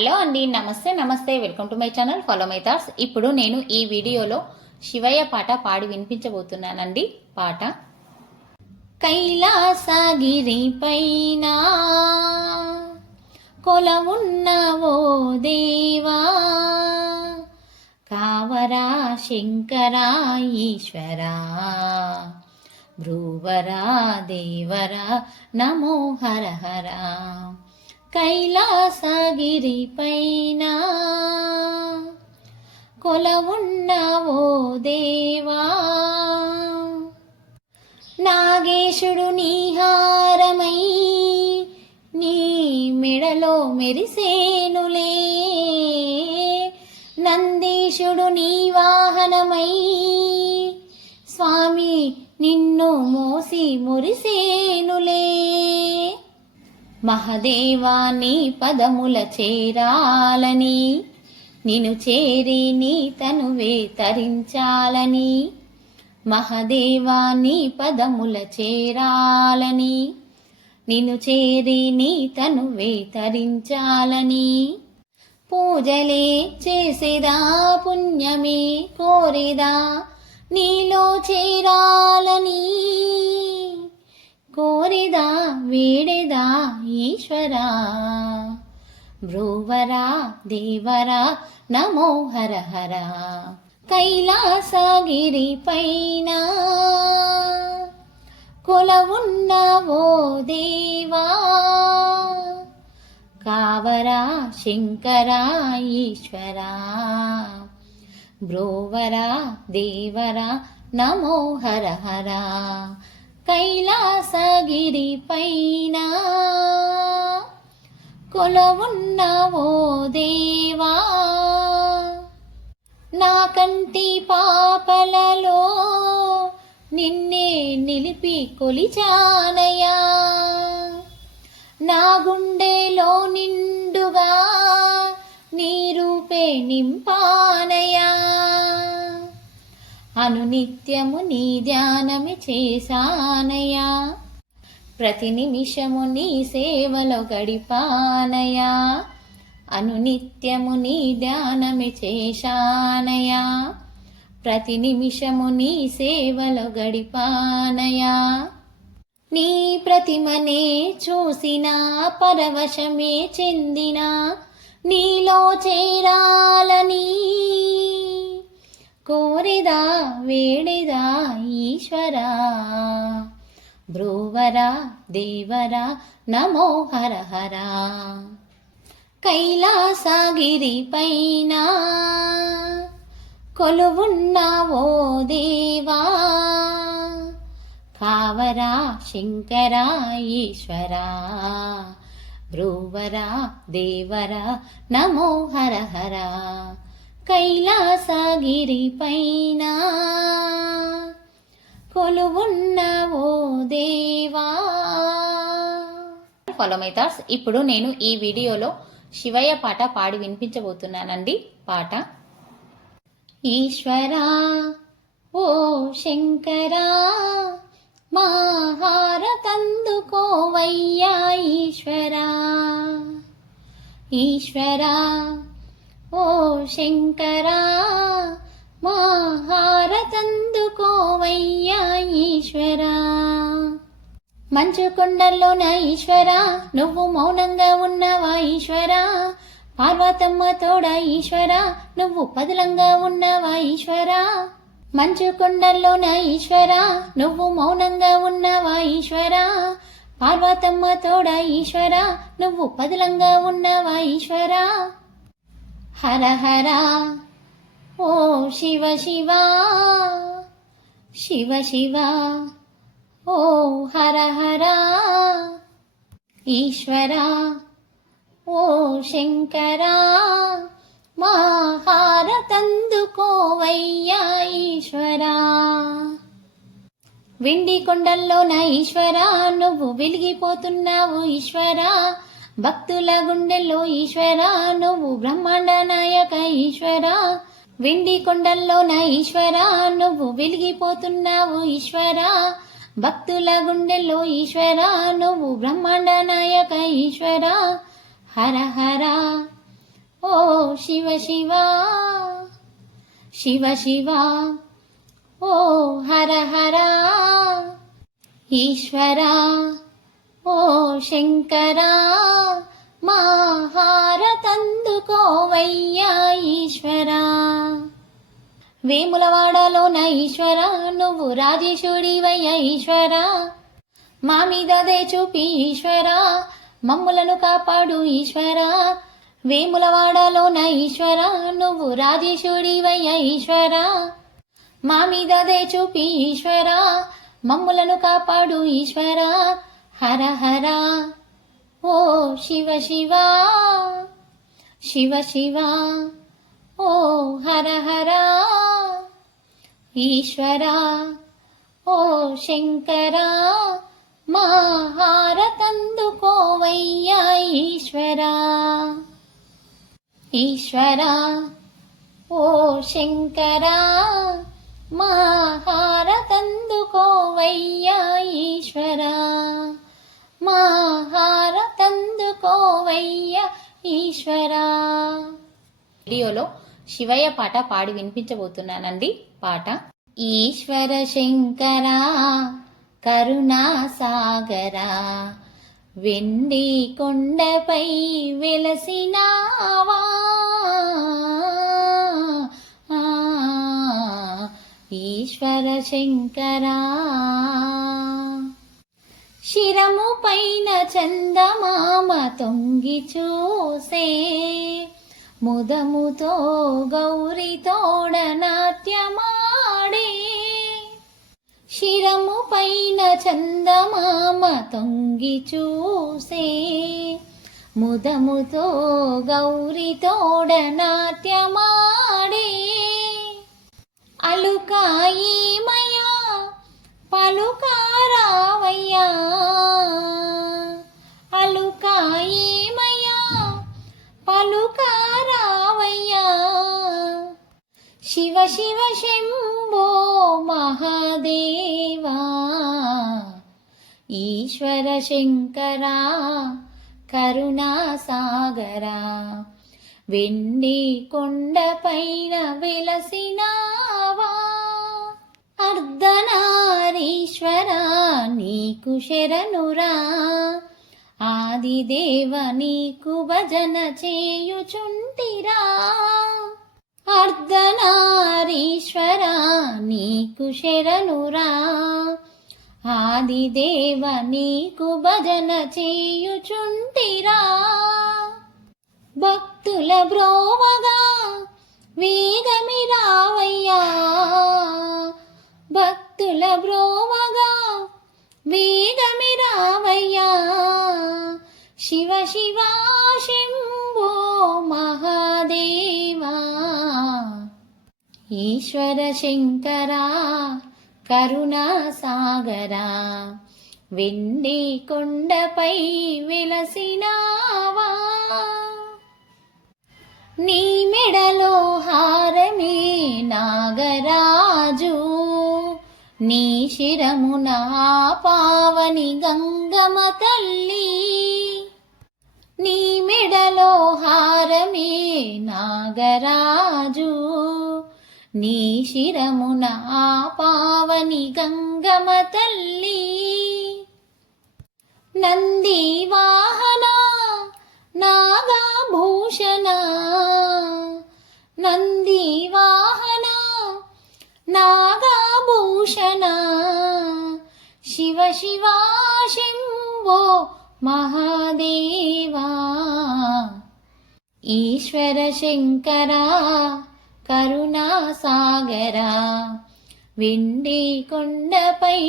Hello అండి, నమస్తే welcome to my channel follow my thoughts. ఇప్పుడు నేను ఈ వీడియోలో శివయ్య పాట పాడి వినిపించబోతున్నానండి. పాట కైలాసగిరి పైన కొలవున్నవో దేవా, కావరా శంకరా ఈశ్వరా, భ్రువరా దేవరా నమో హర హర. కైలాసగిరి పైన కొలవున్నవో దేవా, నాగేశుడు నీహారమై నీ మెడలో మెరిసేనులే, నందీశుడు నీ వాహనమై స్వామి నిన్ను మోసి మురిసేనులే. మహదేవా నీ పదముల చేరాలని, నిన్ను చేరి నీ తనువే తరించాలని, మహదేవా నీ పదముల చేరాలని, నిన్ను చేరి నీ తనువే తరించాలని, పూజలే చేసేదా పుణ్యమే కోరేదా నీలో చేరాలని, కోరిదా వేడేదా ఈశ్వరా, భ్రువరా దేవరా నమో హర హర. కైలాసగిరి పైన కొలవున్నవో దేవా, కావరా శంకరా ఈశ్వరా, భ్రువరా దేవరా నమో హర హర. కైలాసగిరి పైన కొలవున్నవో దేవా, నా కంటి పాపలలో నిన్నే నిలిపి కొలిచానయా, నా గుండెలో నిండుగా నీ రూపే నింపానయా, అనునిత్యము నీ ధ్యానమి చేశానయా, ప్రతి నిమిషము నీ సేవలో గడిపానయా, అనునిత్యము నీ ధ్యానమి చేశానయా, ప్రతి నిమిషము నీ సేవలో గడిపానయా. నీ ప్రతిమనే చూసిన పరవశమే చెందిన, నీలో చేరాలని కోరిదా వేడిదా ఈశ్వరా, భ్రువరా దేవరా నమో హర హర. కైలాసగిరి పైన కొలువున్నవో దేవా, కావరా శంకరా ఈశ్వరా, భ్రువరా దేవరా నమో హర హర. కైలాసగిరి పైన కొలువున్నవో దేవా. Follow my thoughts. ఇప్పుడు నేను ఈ వీడియోలో శివయ్య పాట పాడి వినిపించబోతున్నానండి. పాట ఈశ్వరా ఓ శంకరా, మా హారతందుకోవయ్యా ఈశ్వరా, ఈశ్వరా ఓ శంకరా, మా హారతందుకోవయ్యా ఈశ్వరా. మంచు కొండల్లోన ఈశ్వరా, నువ్వు మౌనంగా ఉన్నవా ఈశ్వరా, పార్వతమ్మ తోడ ఈశ్వరా, నువ్వు పదిలంగా ఉన్నవా ఈశ్వరా. మంచు కొండల్లోన ఈశ్వరా, నువ్వు మౌనంగా ఉన్నవా ఈశ్వరా, పార్వతమ్మ తోడ ఈశ్వరా, నువ్వు పదిలంగా ఉన్నవా ఈశ్వరా. హర హర ఓ శివ శివ, శివ శివ ఓ హర హర, ఈశ్వరా ఓ శంకరా, మా హారతందుకోవయ్యా ఈశ్వరా. వెండి కొండల్లోన ఈశ్వరా, నువ్వు వెలిగిపోతున్నావు ఈశ్వరా, భక్తుల గుండెల్లో ఈశ్వరా, నువ్వు బ్రహ్మాండ నాయక ఈశ్వరా. వెండి కొండల్లోన ఈశ్వరా, నువ్వు వెలిగిపోతున్నావు ఈశ్వరా, భక్తుల గుండెల్లో ఈశ్వరా, నువ్వు బ్రహ్మాండ నాయక ఈశ్వరా. హర హర శివ శివ శివ శివ ఓ హర హర ఈశ్వర ఓ శంకర మా హారతందుకోవయ్యా ఈశ్వర. వేములవాడలోన ఈశ్వర నువ్వు రాజేశుడివయ్యా ఈశ్వర. మా మీద దయ చూపి ఈశ్వర మమ్ములను కాపాడు ఈశ్వర. వేములవాడలోన ఈశ్వర నువ్వు రాజేశుడివయ్యా ఈశ్వర. మా మీద దయ చూపి ఈశ్వర మమ్ములను కాపాడు ఈశ్వర. హర హర ఓ శివ శివ శివ శివ ఓ హర హర ఈశ్వర ఓ శంకర మా హారతందుకోవయ్యా ఈశ్వర. ఈశ్వర ఓ శంకర మా హారతందుకోవయ్యా ఈశ్వర. మా హారతందుకోవయ్యా ఈశ్వర. వీడియోలో శివయ్య పాట పాడి వినిపించబోతున్నానండి. పాట. ఈశ్వర శంకర కరుణా సాగర వెండి కొండపై వెలసినావా. ఈశ్వర శంకర శిరము పైన చందమామ తొంగి చూసే ముదముతో గౌరితోడ నాట్యమాడే. శిరము పైన చందమామ తొంగి చూసే ముదముతో గౌరితోడ నాట్యమాడే. అలుకాయేమయ్యా పలుకారావయ్యా. అలుకాయేమయ్యా పలుకారావయ్యా. శివ శివ శంభో మహాదేవా. ఈశ్వర శంకర కరుణా సాగర వెండి కొండపైన వెలసినావా. అర్ధనారీశ్వర నీకు శరణురా. ఆదిదేవ నీకు భజన చేయుచుంటిరా. అర్ధనారీశ్వర నీకు శరణురా. ఆదిదేవ నీకు భజన చేయుచుంటిరా. భక్తుల బ్రోవగా వేగమి రావయ్యా. భక్తుల బ్రోవగా వేగమి రావయ్యా. శివ శివ శంభో మహాదేవా. ఈశ్వర శంకర కరుణా సాగర వెండి కొండపై వెలసినావా. నీ మెడలో హారమే నాగరాజు. నీ శిరమున పావని గంగమ్మ తల్లి. నీ మెడలో హారమే నాగరాజు. నీ శిరమున పావని గంగమ్మ తల్లి. నంది వాహన నాగభూషణ. నంది వాహన నాగభూషణ. శివ శివ శంభో మహాదేవా. ఈశ్వర శంకర కరుణా సాగర వెండి కొండపై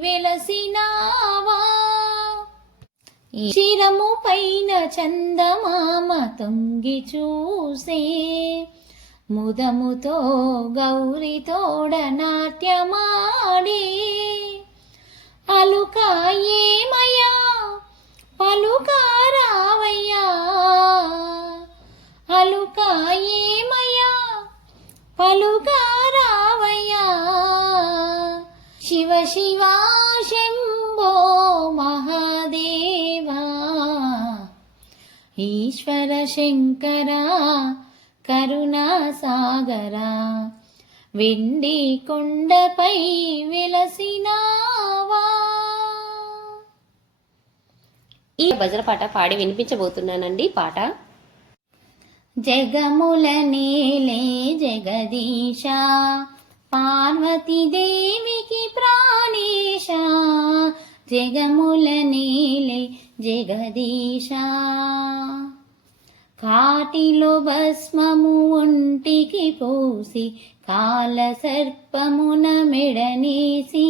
వెలసినావా. శిరము పైన చందమామ తొంగి చూసే ముదముతో గౌరితోడ నాట్యమాడే. అలుకాయేమయ్యా పలుకారావయ్యా. అలుకాయేమయ్యా పలుకారావయ్యా. శివ శివ శంభో మహాదేవా. ఈశ్వర శంకర కరుణా సాగరా వెండి కొండపై వెలసినావా. ఈ భజన పాట పాడి వినిపించబోతున్నానండి. పాట జగముల నేలే జగదీశ పార్వతీదేవికి ప్రాణేశ జగముల నేలే జగదీశ కాటిలో భస్మము ఒంటికి పోసి కాల సర్పమున మెడనేసి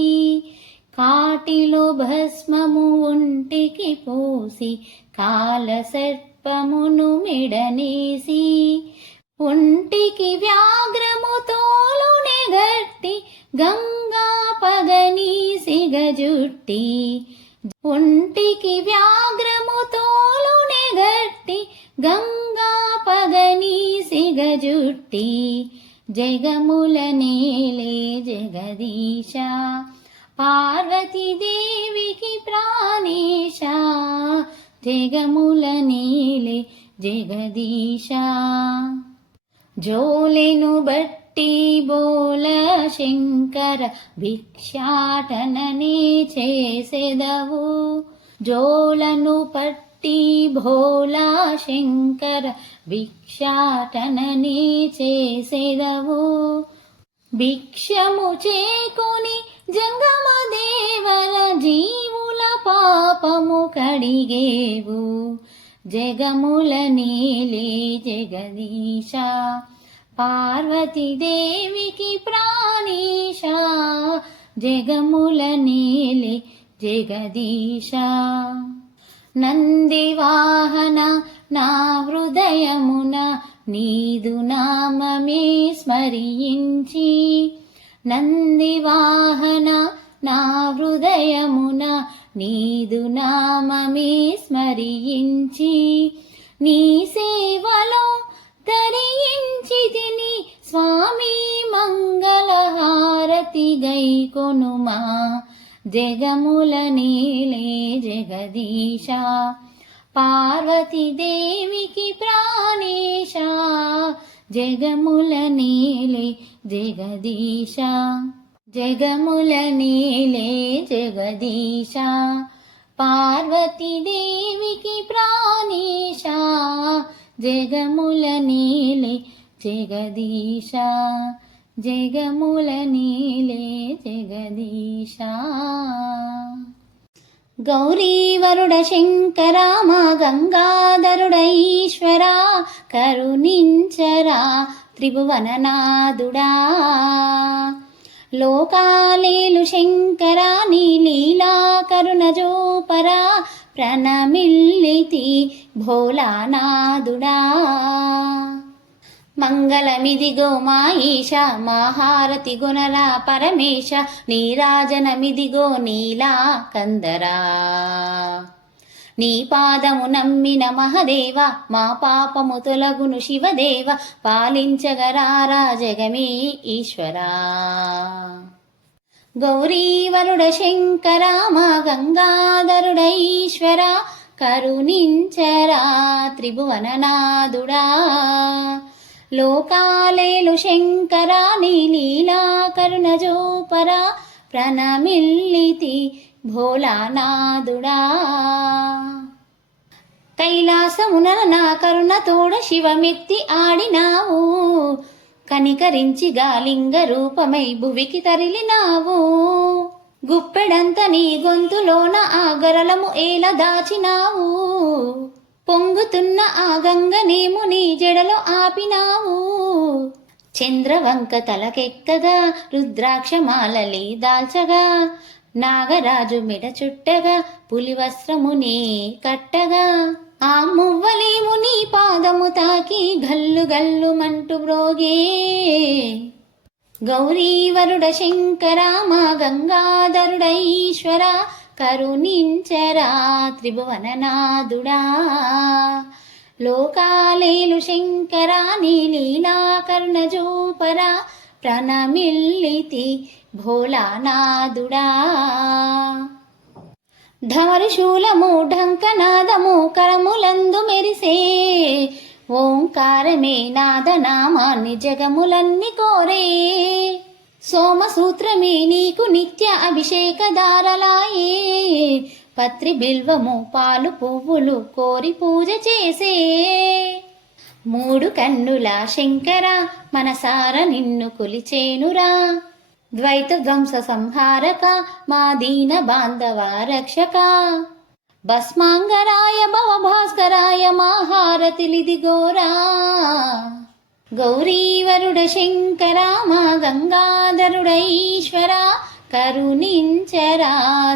కాటిలో భస్మము ఒంటికి పోసి కాల సర్పమును మెడనేసి ఒంటికి వ్యాఘ్రము తోలునే గట్టి గంగా పగని సిగజుట్టి ఒంటికి వ్యాఘ్రము తోలునే గట్టి గంగా పగని సిగజుట్టి జగముల నేలే జగదీశ పార్వతీదేవికి ప్రాణేశ జగముల నేలే జగదీశ జోలెను బట్టి బోల శంకర భిక్షాటననే చేసెదవు జోలను పట్టి భోలా శంకర భిక్షాటననే చేసెదవు భిక్షము చేకొని జంగమ దేవర జీవుల పాపము కడిగేవు జగముల నేలే జగదీశ పార్వతీదేవికి ప్రాణేశ జగముల నేలే జగదీశ నందివాహన నా హృదయమున నీదు నామమే స్మరించి నందివాహన నా హృదయమున నీదు నామమే స్మరించి నీ సేవలో తరించి తిని స్వామి మంగళహారతి గైకొనుమా జగముల నేలే జగదీశ పార్వతీదేవికి ప్రాణేశ జగముల నేలే జగదీశ జగముల నేలే జగదీశ పార్వతీదేవికి ప్రాణేశ జగముల నేలే జగదీశ జగముల నేలే జగదీశ గౌరీవరుడ శంకరా మా గంగాధరుడ ఈశ్వరా కరుణించరా త్రిభువననాథుడా లోకాలేలు శంకరా నీ లీలా కరుణ జోపరా ప్రణమిల్లితి భోలానాథుడా మంగళమిదిగో మా ఈశ మహారతి గుణరా పరమేశ నీరాజనమిదిగో నీలా కందరా నీ పాదము నమ్మిన మహదేవ మా పాపము తొలగును శివదేవ పాలించగరారా జగమే ఈశ్వరా గౌరీవరుడ శంకరా మా గంగాధరుడ ఈశ్వరా కరుణించరా త్రిభువననాథుడా లోకాలేలు శంకరా నీ లీలా కరుణ జోపరా ప్రణమిల్లితి భోలానాథుడా కైలాసమున నా కరుణ తోడ శివమెత్తి ఆడినావు కనికరించి గాలింగ రూపమై భువికి తరిలినావు గుప్పెడంత నీ గొంతులోన ఆ గరలము ఏల దాచినావు పొంగుతున్న ఆ గంగనేము నీ జడలో ఆపినావు చంద్రవంక తలకెక్కగా రుద్రాక్షమాలలి దాల్చగా నాగరాజు మెడ చుట్టగా పులి వస్త్రముని కట్టగా ఆ మువ్వలేము నీ పాదము తాకి గల్లు గల్లు మంటు బ్రోగే గౌరీవరుడ శంకరా మా గంగాధరుడ ఈశ్వరా కరుణించరా త్రిభువననాథుడా లోకాలేలు శంకరా నీ లీలా కరుణ జోపరా ప్రణమిల్లితి భోలానాథుడా ధమరుశూలము ఢంకనాదము కరములందు మెరిసే ఓంకారమే నాదనామాన్ని జగములన్నీ కోరే సోమసూత్రమే నీకు నిత్య అభిషేక దారలాయే పత్రి బిల్వము పాలు పువ్వులు కోరి పూజ చేసే మూడు కన్నుల శంకర మనసార నిన్ను కొలిచేనురా ద్వైత ధ్వంస సంహారక మా దీన బాంధవ రక్షక భస్మాంగరాయ భవభాస్కరాయ మహారతిలిదిగోరా గౌరీవరుడ శంకర మా గంగాధరుడ ఈశ్వర కరుణించరా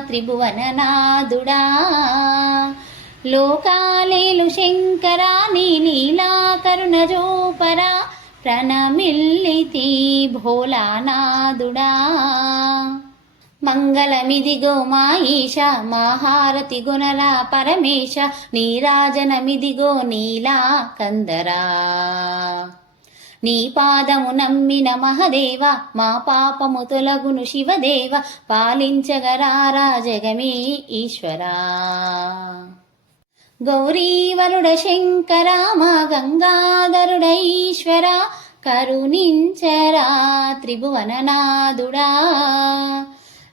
త్రిభువననాథుడా లోకాలేలు శంకరా నీ నీలా కరుణ జోపరా ప్రణమిల్లితి భోలానాథుడా మంగళమిదిగో మా ఈశ మహారతి గుణరా పరమేశ నీరాజనమిదిగో నీలా కందరా నీ పాదము నమ్మిన మహదేవ మా పాపము తొలగును శివదేవ పాలించగరారా జగమే ఈశ్వరా గౌరీవరుడ శంకర మా గంగాధరుడ ఈశ్వర కరుణించరా త్రిభువననాథుడా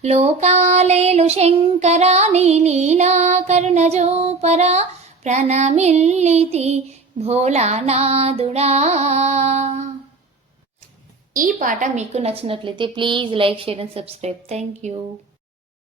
లోకాలేలు శంకర నీ లీలా కరుణ జోపరా ప్రణమిల్లితి భోలానాథుడా. ఈ పాట మీకు నచ్చినట్లయితే please like share and subscribe. Thank you.